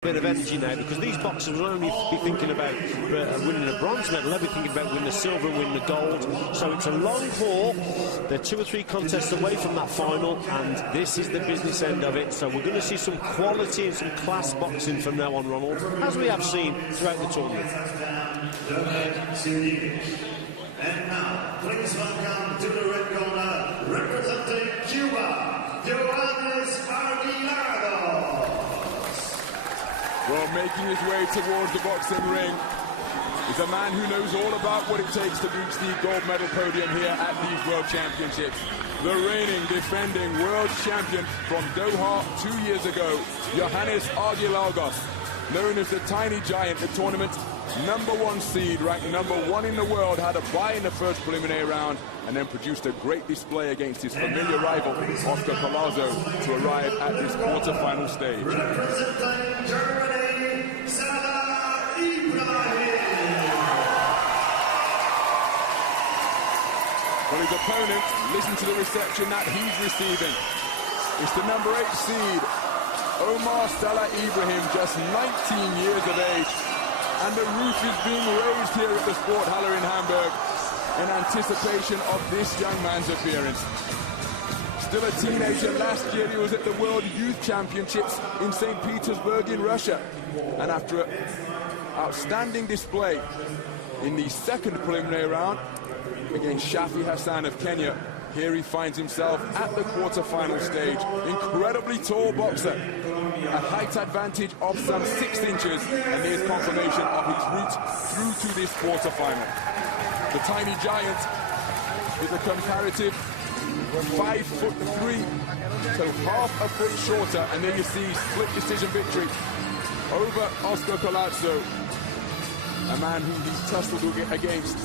Bit of energy now, because these boxers will only be thinking about winning a bronze medal. They'll be thinking about winning the silver and winning the gold. So it's a long haul. They're 2 or 3 contests away from that final, and this is the business end of it. So we're going to see some quality and some class boxing from now on, Ronald, as we have seen throughout the tournament. And now, please welcome to the red corner, representing Cuba, Joahnys ARGILAGOS. Well, making his way towards the boxing ring is a man who knows all about what it takes to reach the gold medal podium here at these World Championships. The reigning, defending world champion from Doha 2 years ago, Joahnys ARGILAGOS, known as the Tiny Giant, the tournament #1 seed, ranked #1 in the world, had a bye in the first preliminary round, and then produced a great display against his familiar rival, Oscar Palazzo, to arrive at this quarter-final stage. Representing Germany, Salah IBRAHIM. Well, his opponent, listen to the reception that he's receiving. It's the #8 seed, Omar Salah IBRAHIM, just 19 years of age. And the roof is being raised here at the Sporthalle in Hamburg in anticipation of this young man's appearance. Still a teenager, last year he was at the World Youth Championships in St. Petersburg in Russia. And after an outstanding display in the second preliminary round against Shafi Hassan of Kenya, here he finds himself at the quarter-final stage. Incredibly tall boxer, a height advantage of some 6 inches, and here's confirmation of his route through to this quarter-final. The Tiny Giant is a comparative 5'3", so half a foot shorter, and there you see split decision victory over Oscar Palazzo, a man who he's tussled against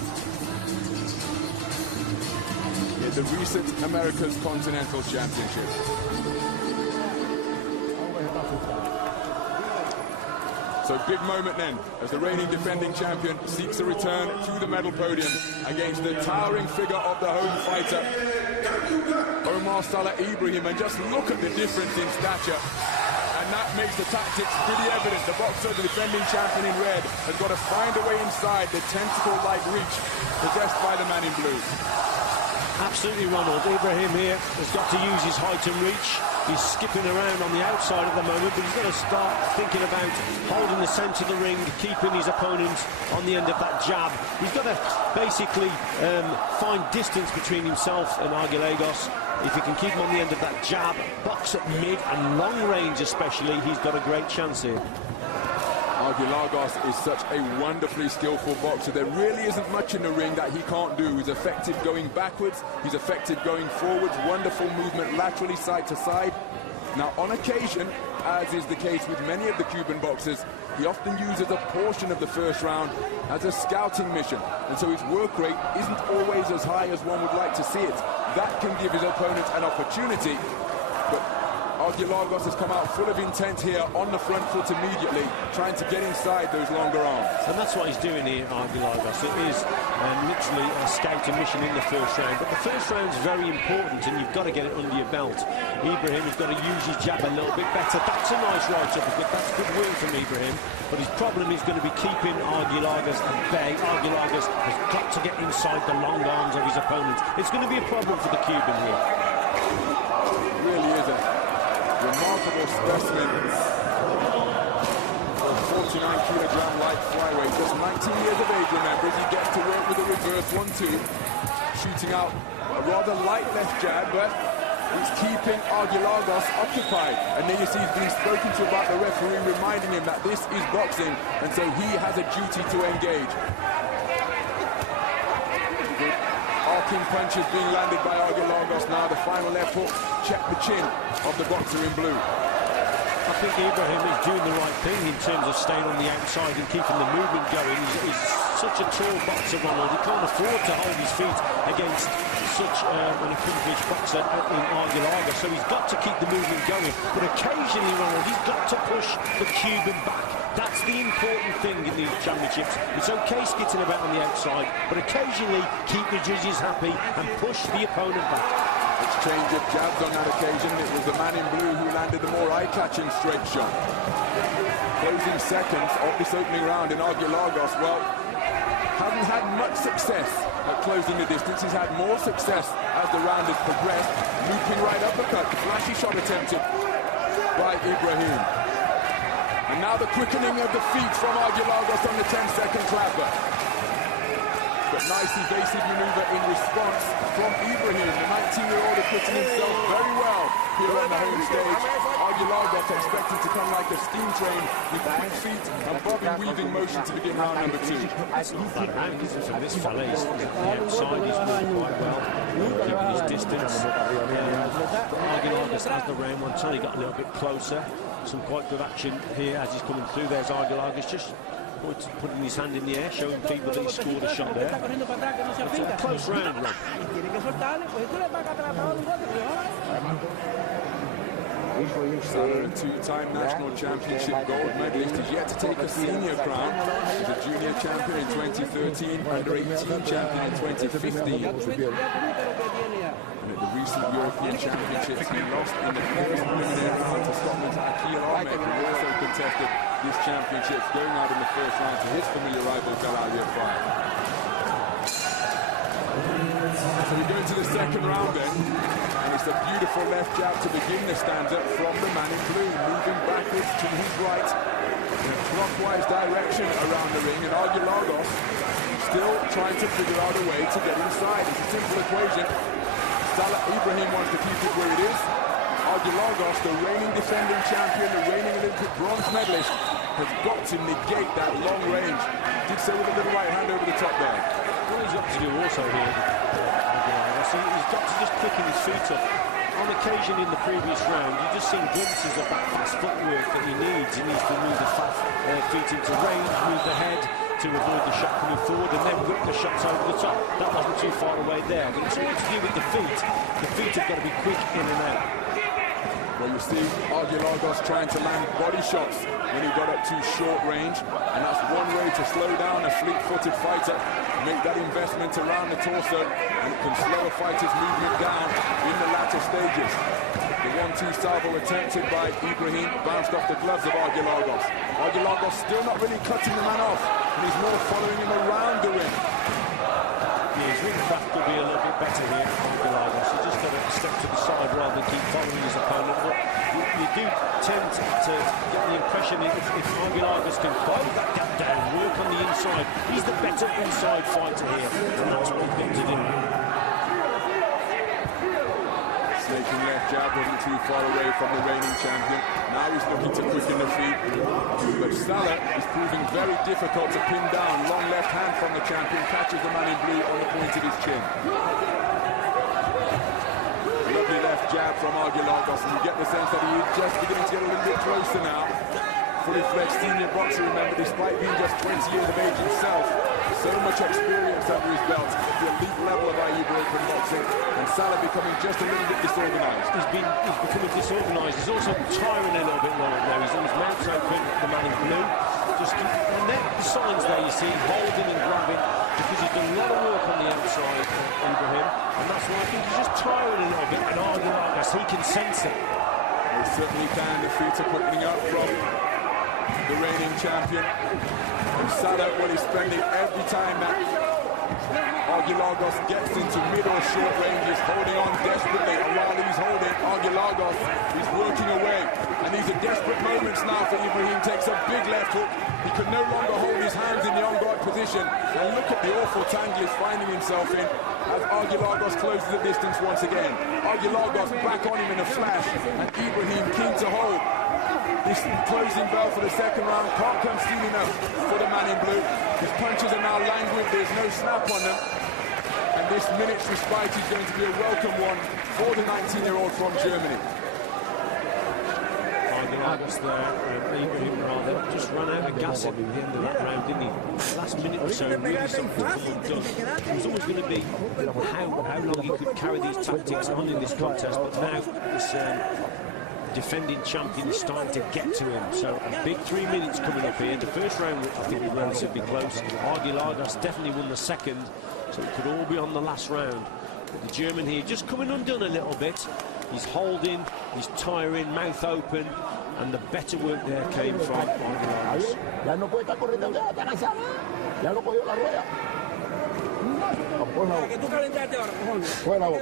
in the recent America's Continental Championship. So big moment then, as the reigning defending champion seeks a return to the medal podium against the towering figure of the home fighter, Omar Salah IBRAHIM. And just look at the difference in stature. And that makes the tactics pretty evident. The boxer, the defending champion in red, has got to find a way inside the tentacle-like reach possessed by the man in blue. Absolutely, Ronald. IBRAHIM here has got to use his height and reach. He's skipping around on the outside at the moment, but he's got to start thinking about holding the centre of the ring, keeping his opponent on the end of that jab. He's got to basically find distance between himself and ARGILAGOS. If he can keep him on the end of that jab, box at mid and long range especially, he's got a great chance here. ARGILAGOS is such a wonderfully skillful boxer. There really isn't much in the ring that he can't do. He's effective going backwards, he's effective going forwards, wonderful movement laterally side to side. Now, on occasion, as is the case with many of the Cuban boxers, he often uses a portion of the first round as a scouting mission, and so his work rate isn't always as high as one would like to see it. That can give his opponent an opportunity, but ARGILAGOS has come out full of intent here on the front foot immediately, trying to get inside those longer arms. And that's what he's doing here, ARGILAGOS. It is literally a scouting mission in the first round. But the first round's very important, and you've got to get it under your belt. IBRAHIM has got to use his jab a little bit better. That's a nice right uppercut. That's good will from IBRAHIM. But his problem is going to be keeping ARGILAGOS at bay. ARGILAGOS has got to get inside the long arms of his opponent. It's going to be a problem for the Cuban here. It really is a remarkable specimen for a 49-kilogram light flyweight. Just 19 years of age, remember, as he gets to work with a reverse 1-2, shooting out a rather light left jab, but it's keeping ARGILAGOS occupied. And then you see he's being spoken to about the referee, reminding him that this is boxing, and so he has a duty to engage. Arcing punches being landed by ARGILAGOS now. The final left hook checked the chin of the boxer in blue. I think IBRAHIM is doing the right thing in terms of staying on the outside and keeping the movement going. He's such a tall boxer, Ronald. He can't afford to hold his feet against such an accomplished boxer in ARGILAGOS, so he's got to keep the movement going. But occasionally, Ronald, he's got to push the Cuban back. That's the important thing in these championships. It's okay skidding about on the outside, but occasionally keep the judges happy and push the opponent back. Exchange of jabs on that occasion. It was the man in blue who landed the more eye-catching straight shot. closing seconds of this opening round in Argilagos, well, hasn't had much success at closing the distance. He's had more success as the round has progressed. Looping right uppercut, flashy shot attempted by Ibrahim. And now the quickening of the feet from Argilagos on the 10-second clapper. But nice evasive maneuver in response from Ibrahim. The 19-year-old acquitting himself very well here on the home stage. Argilagos expecting to come like a steam train with quick feet and bobbing weaving motion to begin round number 2. That's not bad round, is it, for this fella? He's on the outside, he's moving quite well, keeping his distance. Argilagos as the round went on, he got a little bit closer. Some quite good action here as he's coming through. There's Argilagos just putting his hand in the air, showing people that he scored a shot there. It's a close round, Rob. Salah, a two-time national championship gold medalist, is yet to take a senior crown. He's a junior champion in 2013, under-18 champion in 2015. And at the recent European Championships, he lost in the first preliminary round to Scotland's Ahmed, who also contested this championship, going out in the first round to his familiar rival, Jalal Fry. So we go into the second round then, and it's a beautiful left jab to begin the stanza from the man in blue, moving backwards to his right in a clockwise direction around the ring, and Argilagos still trying to figure out a way to get inside. It's a simple equation. Salah Ibrahim wants to keep it where it is. Argilagos, the reigning defending champion, the reigning Olympic bronze medalist, has got to negate that long range. Did so with a little right hand over the top there. What he's got to do also here, he's got to just quicken his feet up. On occasion in the previous round, you've just seen glimpses of that fast footwork that he needs. He needs to move the feet into range, move the head to avoid the shot coming forward, and then whip the shots over the top. That wasn't too far away there, but it's all to do with the feet. The feet have got to be quick in and out. Well, you see Argilagos trying to land body shots when he got up to short range, and that's one way to slow down a fleet-footed fighter. Make that investment around the torso, and it can slow a fighter's movement down in the latter stages. The 1-2 salvo attempted by Ibrahim bounced off the gloves of Argilagos. Argilagos still not really cutting the man off, and he's more following him around the ring. Yeah, his ring craft could be a little bit better here, Argilagos. He's just got to step to the side rather than keep following his opponent. But you do tend to get the impression if Argilagos can close that gap down, work on the inside, he's the better inside fighter here, and that's what he's got to do. Snaking left jab wasn't too far away from the reigning champion. Now he's looking to quicken the feet. But Salah is proving very difficult to pin down. Long left hand from the champion, catches the man in blue on the point of his chin. Lovely left jab from Argilagos, and you get the sense that he is just beginning to get a little bit closer now. Fully fledged senior boxer, remember, despite being just 20 years of age himself. So much experience under his belt, the elite level of AIBA open boxing, and Salah becoming just a little bit disorganised. He's becoming disorganised. He's also tiring a little bit more now. He's on his mouth open, the man in blue. And there, the signs there you see, holding and grabbing, because he's done a lot of work on the outside, Ibrahim, and that's why I think he's just tiring a little bit, and Argilagos, he can sense it. He certainly can. The feet are quickening up from the reigning champion. And Salah, well, he's spending every time that Argilagos gets into mid or short range, he's holding on desperately, and while he's holding, Argilagos is working away. And these are desperate moments now for Ibrahim. Takes a big left hook. He can no longer hold his hands in the on-guard position. And look at the awful tangle he's finding himself in as Argilagos closes the distance once again. Argilagos back on him in a flash, and Ibrahim keen to hold. This closing bell for the second round can't come soon enough for the man in blue. His punches are now languid, there's no snap on them. And this minute's respite is going to be a welcome one for the 19-year-old from Germany. Argilagos there, Ibrahim rather, just ran out of gas at the end of that round, didn't he? Last minute or so, really something undone. It was always going to be how long he could carry these tactics on in this contest, but now this defending champion is starting to get to him. So a big 3 minutes coming up here. The first round, which I think was relatively close. Argilagos definitely won the second, so it could all be on the last round. But the German here just coming undone a little bit. He's holding, he's tiring, mouth open. and the better work there came from ARGILAGOS. Ya no puede estar corriendo, ya está cansada. Ya no cogió la rueda. Que tú calentaste ahora, cojones. Fuera vos.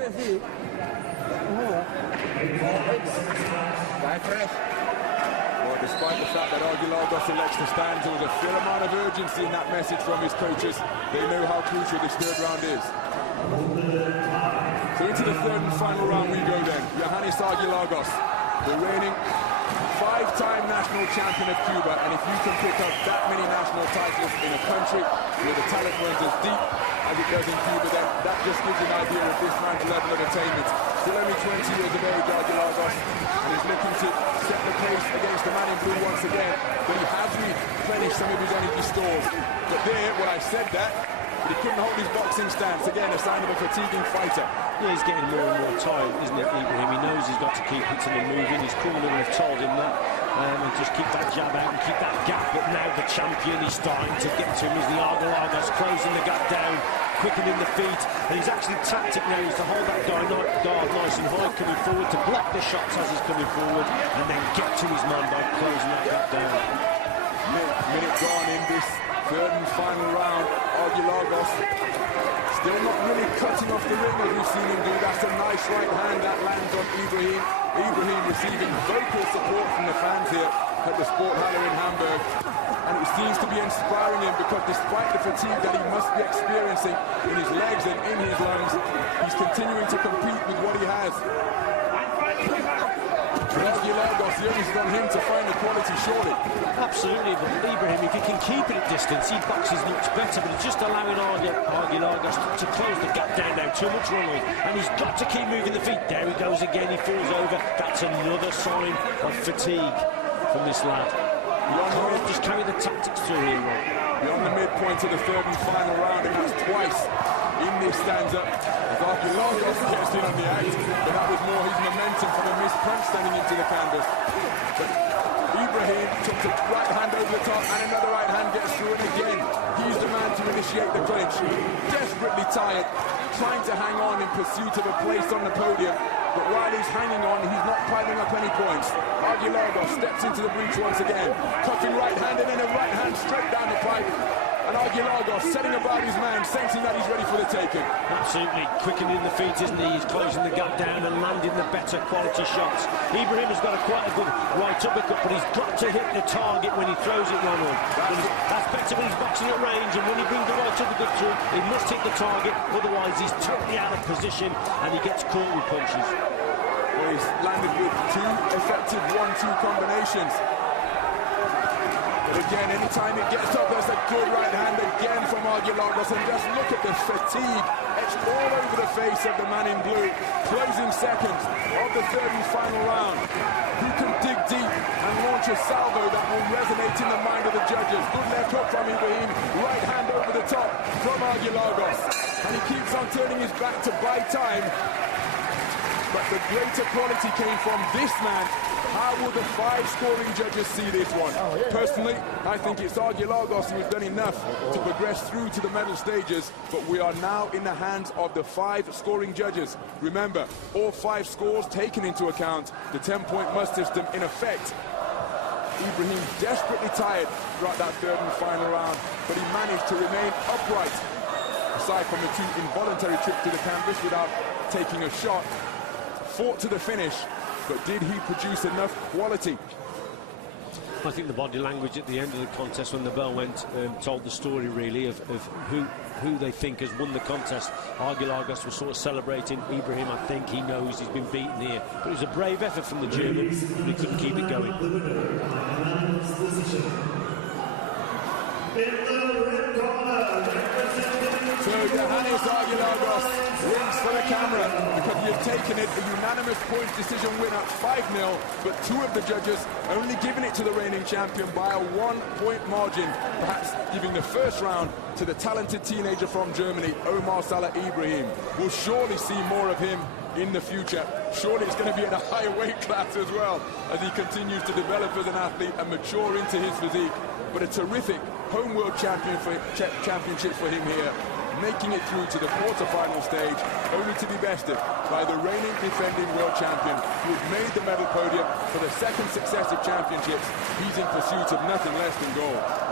Well, despite the fact that ARGILAGOS elects to stand, there was a fair amount of urgency in that message from his coaches. They know how crucial this third round is. So into the third and final round we go then. Joahnys ARGILAGOS, the reigning five-time national champion of Cuba, and if you can pick up that many national titles in a country where the talent runs as deep as it does in Cuba, then that just gives you an idea of this man's level of attainment. Still only 20 years of age, ARGILAGOS, and he's looking to set the pace against the man in blue once again, but he has replenished some of his energy stores. But there, when I said that, he couldn't hold his boxing stance. Again, a sign of a fatiguing fighter. Yeah, he's getting more and more tired, isn't it, Ibrahim? He knows he's got to keep hitting and moving. His corner will have told him that. And just keep that jab out and keep that gap. But now the champion is starting to get to him as the ARGILAGOS closing the gap down, quickening the feet. And his actually tactic now is to hold that guard nice and high coming forward, to block the shots as he's coming forward, and then get to his man by closing that gap down. Minute gone in this third and final round. ARGILAGOS still not really cutting off the ring as we've seen him do. That's a nice right hand that lands on Ibrahim. Ibrahim receiving vocal support from the fans here at the Sporthalle in Hamburg. And it seems to be inspiring him, because despite the fatigue that he must be experiencing in his legs and in his lungs, he's continuing to compete with what he has. ARGILAGOS, the onus is on him to find the quality, surely. Absolutely, but Ibrahim, if he can keep it at distance, he boxes much better, but it's just allowing ARGILAGOS to close the gap down now. Too much running, and he's got to keep moving the feet. There he goes again, he falls over. That's another sign of fatigue from this lad. Can't just carry the tactics through him. Beyond the midpoint of the third and final round, and that's twice in this stanza. As ARGILAGOS gets in on the act, but that was more his momentum from a missed punch standing into the canvas. But Ibrahim took the right hand over the top, and another right hand gets through, and again, he's the man to initiate the clinch. Desperately tired, trying to hang on in pursuit of a place on the podium. But while he's hanging on, he's not piling up any points. ARGILAGOS steps into the breach once again, cuffing right hand and then a right hand straight down the pipe. And ARGILAGOS setting about his man, sensing that he's ready for the taking. Absolutely quickening the feet, isn't he? He's closing the gap down and landing the better quality shots. Ibrahim has got quite a good right uppercut, but he's got to hit the target when he throws it, Ronald. That's better when he's boxing at range, and when he brings the right uppercut through, he must hit the target, otherwise he's totally out of position and he gets caught with punches. Well, he's landed with two effective 1-2 combinations. But again, anytime it gets up, there's a good right hand again from ARGILAGOS, and just look at the fatigue etched all over the face of the man in blue. Closing seconds of the third and final round. Who can dig deep and launch a salvo that will resonate in the mind of the judges? Good left hook from Ibrahim, right hand over the top from ARGILAGOS, and he keeps on turning his back to buy time. But the greater quality came from this man. How will the 5 scoring judges see this one? Personally, I think it's ARGILAGOS who has done enough to progress through to the medal stages, but we are now in the hands of the 5 scoring judges. Remember, all 5 scores taken into account, the 10-point must system in effect. Ibrahim desperately tired throughout that third and final round, but he managed to remain upright, aside from the 2 involuntary trips to the canvas without taking a shot. Fought to the finish, but did he produce enough quality? I think the body language at the end of the contest, when the bell went, told the story really of who they think has won the contest. ARGILAGOS was sort of celebrating. Ibrahim, I think he knows he's been beaten here, but it was a brave effort from the German, but he couldn't keep it going. So Joahnys ARGILAGOS wins for the camera because he has taken it, a unanimous points decision winner, 5-0, but 2 of the judges only giving it to the reigning champion by a 1-point margin, perhaps giving the first round to the talented teenager from Germany, Omar Salah Ibrahim. We'll surely see more of him in the future. Surely it's going to be at a higher weight class as well, as he continues to develop as an athlete and mature into his physique. But a terrific home world championship for him here making it through to the quarterfinal stage, only to be bested by the reigning defending world champion, who has made the medal podium for the second successive championships. He's in pursuit of nothing less than gold.